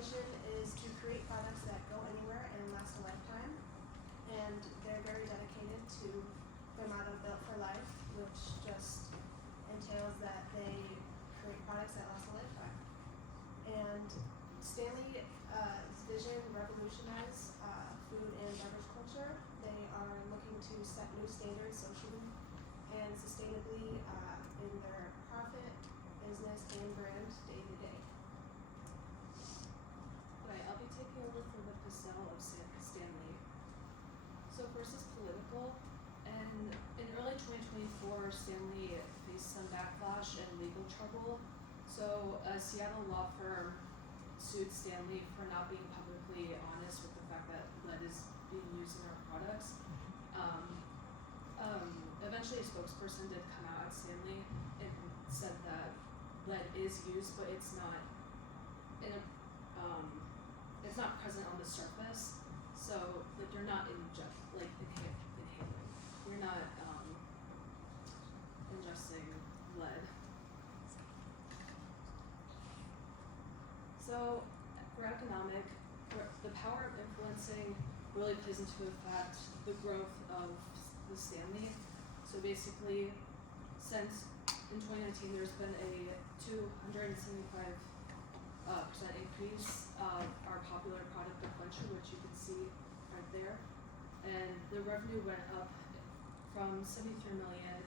vision is to create products that go anywhere and last a lifetime. And they're very dedicated to their motto, Built for Life, which just entails that they create products that last a lifetime. And Stanley's vision revolutionize food and beverage culture. They are looking to set new standards socially and sustainably in their profit, business, and brand day to day. Right, I'll be taking over for the Pacelle of Stanley. So first is political, and in early 2024, Stanley faced some backlash and legal trouble. So a Seattle law firm sued Stanley for not being publicly honest with the fact that lead is being used in our products. Eventually a spokesperson did come out at Stanley and said that lead is used, but it's not in a it's not present on the surface, so like you're not inhaling. You're not ingesting lead. So for the power of influencing really plays into effect the growth of the Stanley. So basically, since in 2019, there's been a 275% increase of our popular product Quencher, which you can see right there. And the revenue went up from 73 million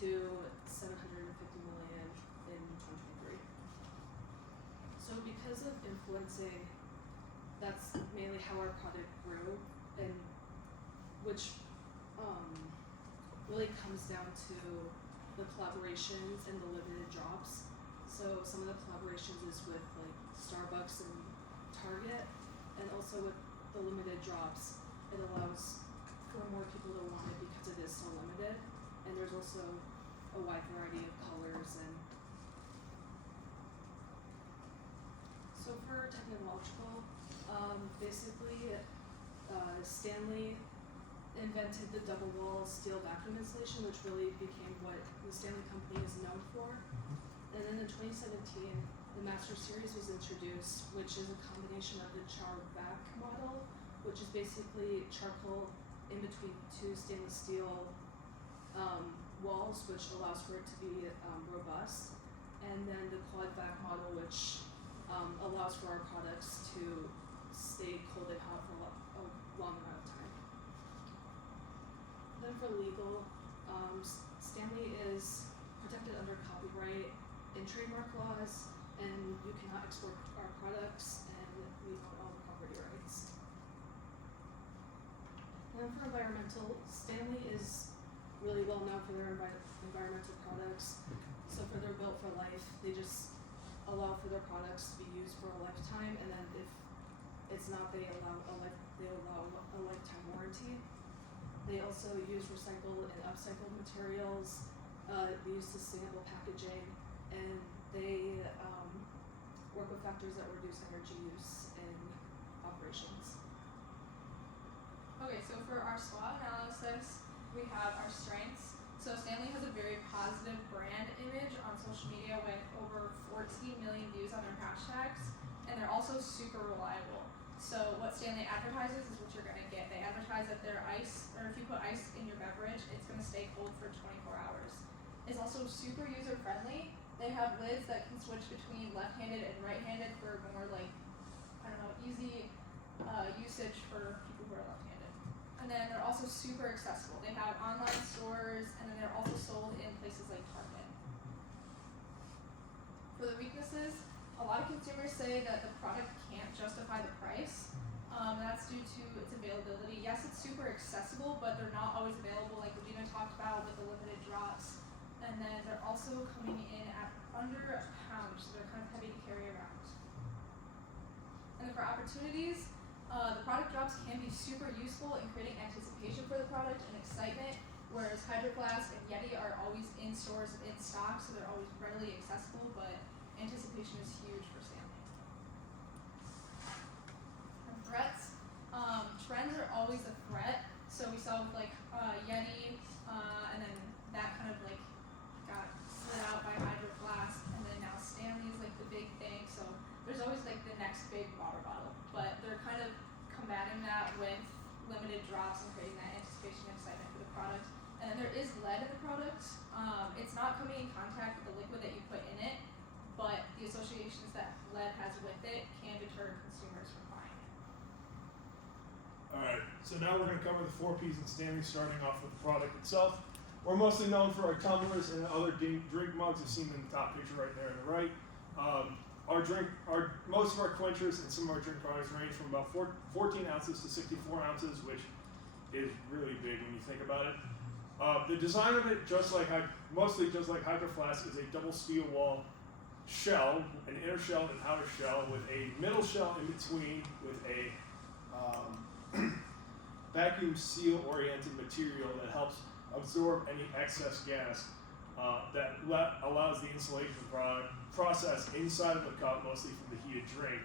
to 750 million in 2023. So because of influencing, that's mainly how our product grew, and which really comes down to the collaborations and the limited drops. So some of the collaborations is with like Starbucks and Target, and also with the limited drops, it allows for more people to want it because it is so limited, and there's also a wide variety of colors. And so for technological, basically Stanley invented the double wall steel vacuum insulation, which really became what the Stanley Company is known for. And then in 2017, the Master Series was introduced, which is a combination of the Char-Vac model, which is basically charcoal in between two stainless steel walls, which allows for it to be robust, and then the Quad-Vac model, which allows for our products to stay cold and hot for a long amount of time. Then for legal, Stanley is protected under copyright and trademark laws, and you cannot export our products, and we own all the property rights. And then for environmental, Stanley is really well known for their environmental products. So for their Built for Life, they just allow for their products to be used for a lifetime, and then if it's not, they allow a lifetime warranty. They also use recycled and upcycled materials. They use sustainable packaging, and they work with factors that reduce energy use in operations. Okay, so for our SWOT analysis, we have our strengths. So Stanley has a very positive brand image on social media with over 14 million views on their hashtags, and they're also super reliable. So what Stanley advertises is what you're gonna get. They advertise that their ice, or if you put ice in your beverage, it's gonna stay cold for 24 hours. It's also super user friendly. They have lids that can switch between left-handed and right-handed for more like, easy usage for people who are left-handed. And then they're also super accessible. They have online stores, and then they're also sold in places like Target. For the weaknesses, a lot of consumers say that the product can't justify the price. That's due to its availability. Yes, it's super accessible, but they're not always available, like Regina talked about with the limited drops. And then they're also coming in at under a pound, so they're kind of heavy to carry around. And then for opportunities, the product drops can be super useful in creating anticipation for the product and excitement, whereas Hydro Flask and Yeti are always in stores in stock, so they're always readily accessible, but anticipation is huge for Stanley. And threats, trends are always a threat. So we saw with like Yeti, and then that kind of like got slid out by Hydro Flask, and then now Stanley is like the big thing. So there's always like the next big water now we're going to cover the 4 Ps in Stanley, starting off with the product itself. We're mostly known for our tumblers and other drink mugs. You've seen in the top picture right there on the right. Most of our quenchers and some of our drink products range from about 14 ounces to 64 ounces, which is really big when you think about it. The design of it, mostly just like Hydro Flask, is a double steel wall shell, an inner shell and outer shell, with a middle shell in between with a vacuum seal oriented material that helps absorb any excess gas that allows the insulation process inside of the cup, mostly from the heated drink,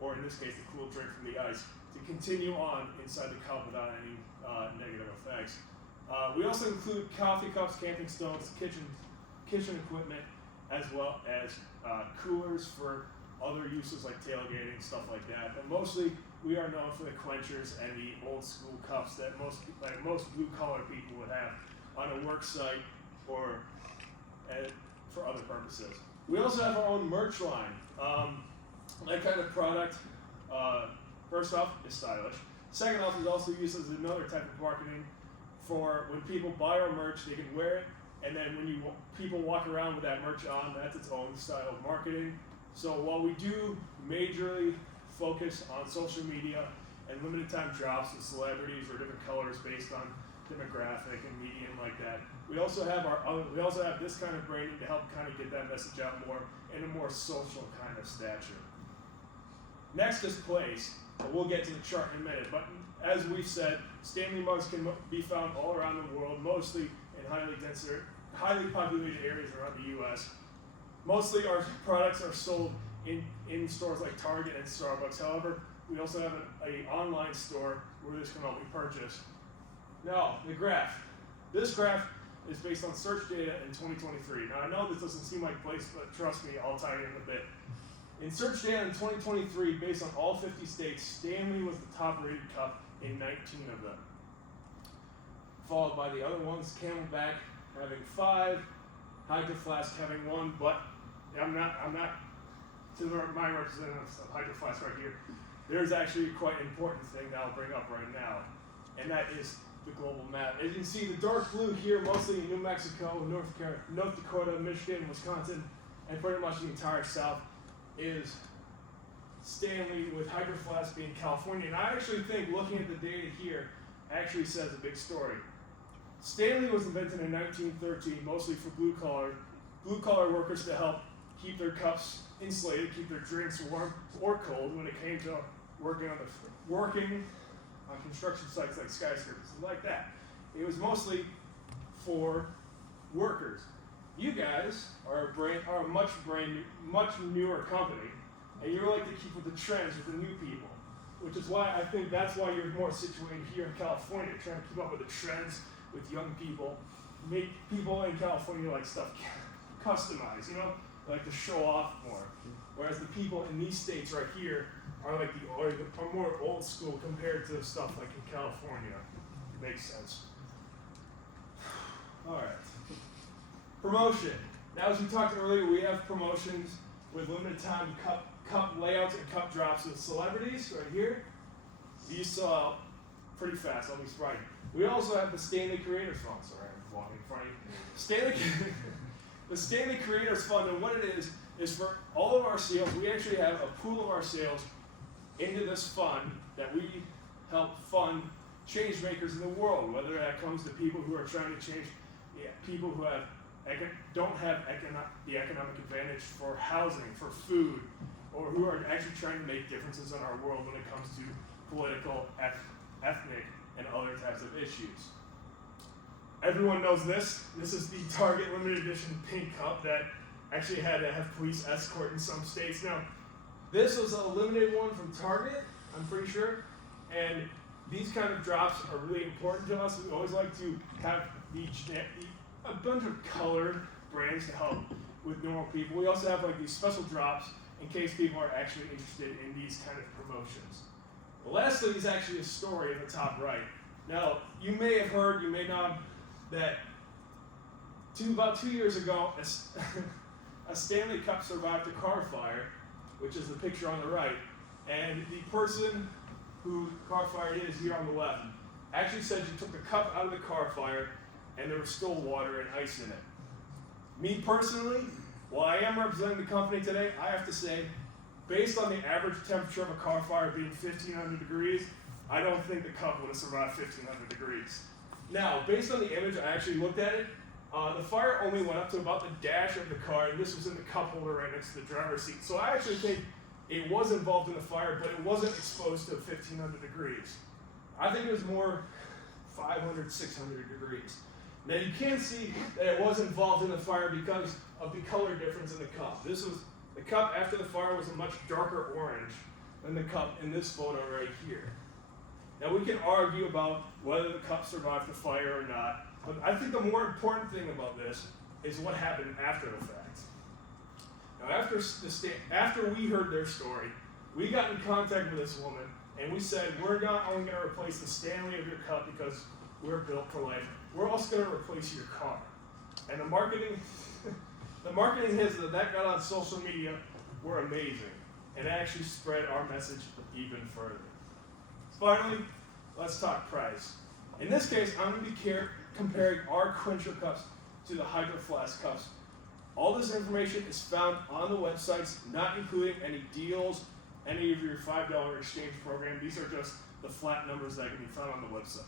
or in this case the cool drink from the ice, to continue on inside the cup without any negative effects. We also include coffee cups, camping stoves, kitchen equipment, as well as coolers for other uses like tailgating, stuff like that. But mostly we are known for the quenchers and the old school cups that most blue collar people would have on a work site or for other purposes. We also have our own merch line. That kind of product, first off, is stylish. Second off, is also used as another type of marketing for when people buy our merch, they can wear it, and then when people walk around with that merch on, that's its own style of marketing. So while we do majorly focus on social media and limited time drops with celebrities or different colors based on demographic and medium like that, we also have this kind of branding to help kind of get that message out more in a more social kind of stature. Next is place. We'll get to the chart in a minute, but as we've said, Stanley mugs can be found all around the world, mostly in highly populated areas around the U.S. Mostly our products are sold in stores like Target and Starbucks. However, we also have an online store where this can all be purchased. Now, the graph. This graph is based on search data in 2023. Now, I know this doesn't seem like place, but trust me, I'll tie it in a bit. In search data in 2023, based on all 50 states, Stanley was the top rated cup in 19 of them. Followed by the other ones, Camelback having 5, Hydro Flask having 1, but I'm not to my representatives of Hydro Flask right here. There's actually a quite important thing that I'll bring up right now, and that is the global map. As you can see, the dark blue here, mostly in New Mexico, North Dakota, Michigan, Wisconsin, and pretty much the entire South, is Stanley, with Hydro Flask being California. And I actually think looking at the data here actually says a big story. Stanley was invented in 1913, mostly for blue collar workers to help keep their cups insulated, keep their drinks warm or cold when it came to working on construction sites like skyscrapers and like that. It was mostly for workers. You guys are a much newer company, and you like to keep with the trends with the new people, which is why I think that's why you're more situated here in California, trying to keep up with the trends with young people. Make people in California like stuff customized, like to show off more. Whereas the people in these states right here are are more old school compared to stuff like in California. Makes sense. All right. Promotion. Now, as we talked earlier, we have promotions with limited time cup layouts and cup drops with celebrities right here. These sell out pretty fast, I'll be surprised. We also have the Stanley Creators Fund. Sorry, I'm walking in front of you. The Stanley Creators Fund, and what it is for all of our sales, we actually have a pool of our sales into this fund that we help fund change makers in the world, whether that comes to people who are trying to change, people who don't have the economic advantage for housing, for food, or who are actually trying to make differences in our world when it comes to political, ethnic, and other types of issues. Everyone knows this. This is the Target limited edition pink cup that actually had to have police escort in some states. Now, this was a limited one from Target, I'm pretty sure, and these kind of drops are really important to us. We always like to have a bunch of colored brands to help with normal people. We also have these special drops in case people are actually interested in these kind of promotions. The last thing is actually a story in the top right. Now, you may have heard, you may not, that about 2 years ago, a Stanley Cup survived a car fire, which is the picture on the right, and the person who car fire is here on the left. actually said you took the cup out of the car fire and there was still water and ice in it. Me personally, while I am representing the company today, I have to say, based on the average temperature of a car fire being 1,500 degrees, I don't think the cup would have survived 1,500 degrees. Now, based on the image, I actually looked at it. The fire only went up to about the dash of the car, and this was in the cup holder right next to the driver's seat. So I actually think it was involved in the fire, but it wasn't exposed to 1,500 degrees. I think it was more 500, 600 degrees. Now you can see that it was involved in the fire because of the color difference in the cup. The cup after the fire was a much darker orange than the cup in this photo right here. Now we can argue about whether the cup survived the fire or not, but I think the more important thing about this is what happened after the fact. Now after we heard their story, we got in contact with this woman and we said, we're not only going to replace the Stanley of your cup because we're built for life, we're also going to replace your car. And the marketing hits that got on social media were amazing, and it actually spread our message even further. Finally, let's talk price. In this case, I'm going to be comparing our Quencher cups to the Hydro Flask cups. All this information is found on the websites, not including any deals, any of your $5 exchange program. These are just the flat numbers that can be found on the website.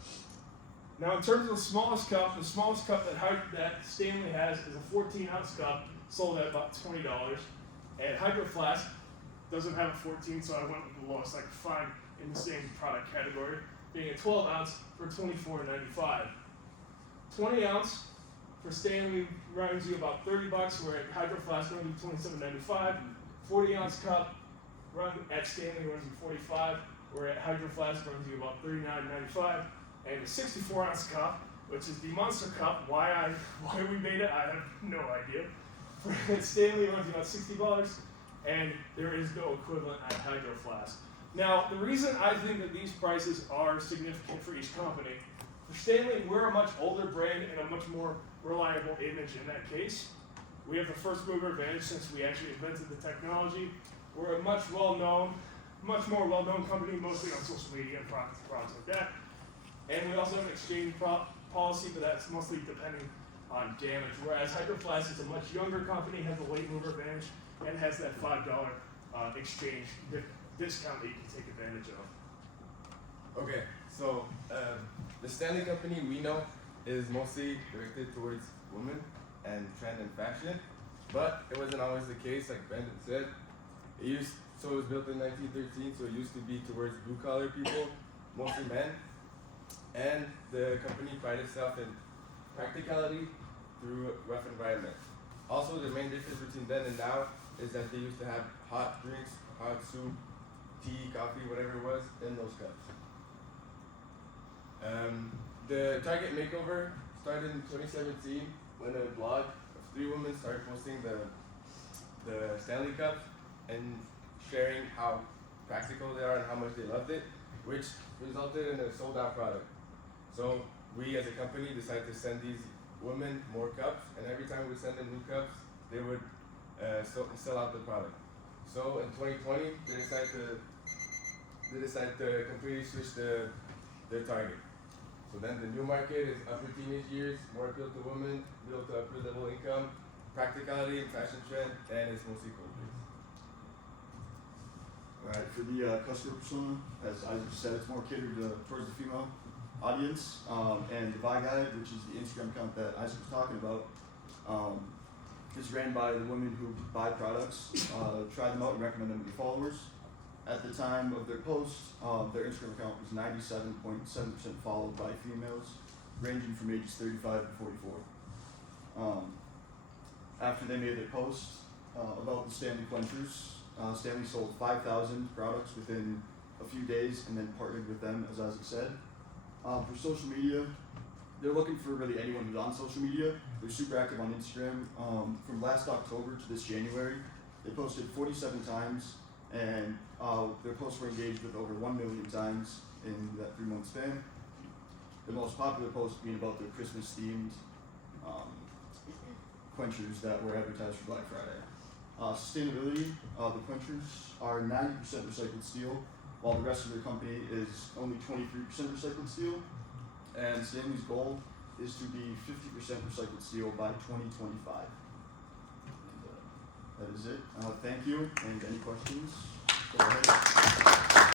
Now, in terms of the smallest cup that Stanley has is a 14-ounce cup, sold at about $20. And Hydro Flask doesn't have a 14, so I went with the lowest I could find in the same product category, being a 12-ounce for $24.95. 20-ounce for Stanley runs you about $30, where at Hydro Flask runs you $27.95. 40-ounce cup at Stanley runs you $45, where at Hydro Flask runs you about $39.95. And the 64-ounce cup, which is the Monster Cup, why we made it, I have no idea. For Stanley runs you about $60, and there is no equivalent at Hydro Flask. Now, the reason I think that these prices are significant for each company, for Stanley, we're a much older brand and a much more reliable image in that case. We have the first mover advantage since we actually invented the technology. We're a much more well-known company, mostly on social media and products like that. And we also have an exchange policy, but that's mostly depending on damage. Whereas Hydro Flask is a much younger company, has a late mover advantage, and has that $5 exchange discount that you can take advantage of. Okay, so the Stanley Company we know is mostly directed towards women and trend and fashion, but it wasn't always the case, like Brandon said. It was built in 1913, so it used to be towards blue-collar people, mostly men. And the company prided itself in practicality through rough environment. Also, the main difference between then and now is that they used to have hot drinks, hot soup, tea, coffee, whatever it was, in those cups. The Target makeover started in 2017 when a blog of 3 women started posting the Stanley cups and sharing how practical they are and how much they loved it, which resulted in a sold-out product. So we as a company decided to send these women more cups, and every time we send them new cups, they would sell out the product. So in 2020, they decided to completely switch their target. So then the new market is upper teenage years, more appeal to women, middle to upper level income, practicality and fashion trend, and it's mostly cold drinks. Alright, for the customer persona, as Isaac said, it's more catered towards the female audience, and the Buy Guide, which is the Instagram account that Isaac was talking about, is ran by the women who buy products, try them out and recommend them to their followers. At the time of their post, their Instagram account was 97.7% followed by females, ranging from ages 35 to 44. After they made their post about the Stanley Quenchers, Stanley sold 5,000 products within a few days and then partnered with them, as Isaac said. For social media, they're looking for really anyone who's on social media. They're super active on Instagram. From last October to this January, they posted 47 times, and their posts were engaged with over 1 million times in that 3-month span. The most popular post being about their Christmas-themed quenchers that were advertised for Black Friday. Sustainability, the quenchers are 90% recycled steel, while the rest of their company is only 23% recycled steel. and Stanley's goal is to be 50% recycled steel by 2025. And, that is it. Thank you, and any questions? Go ahead.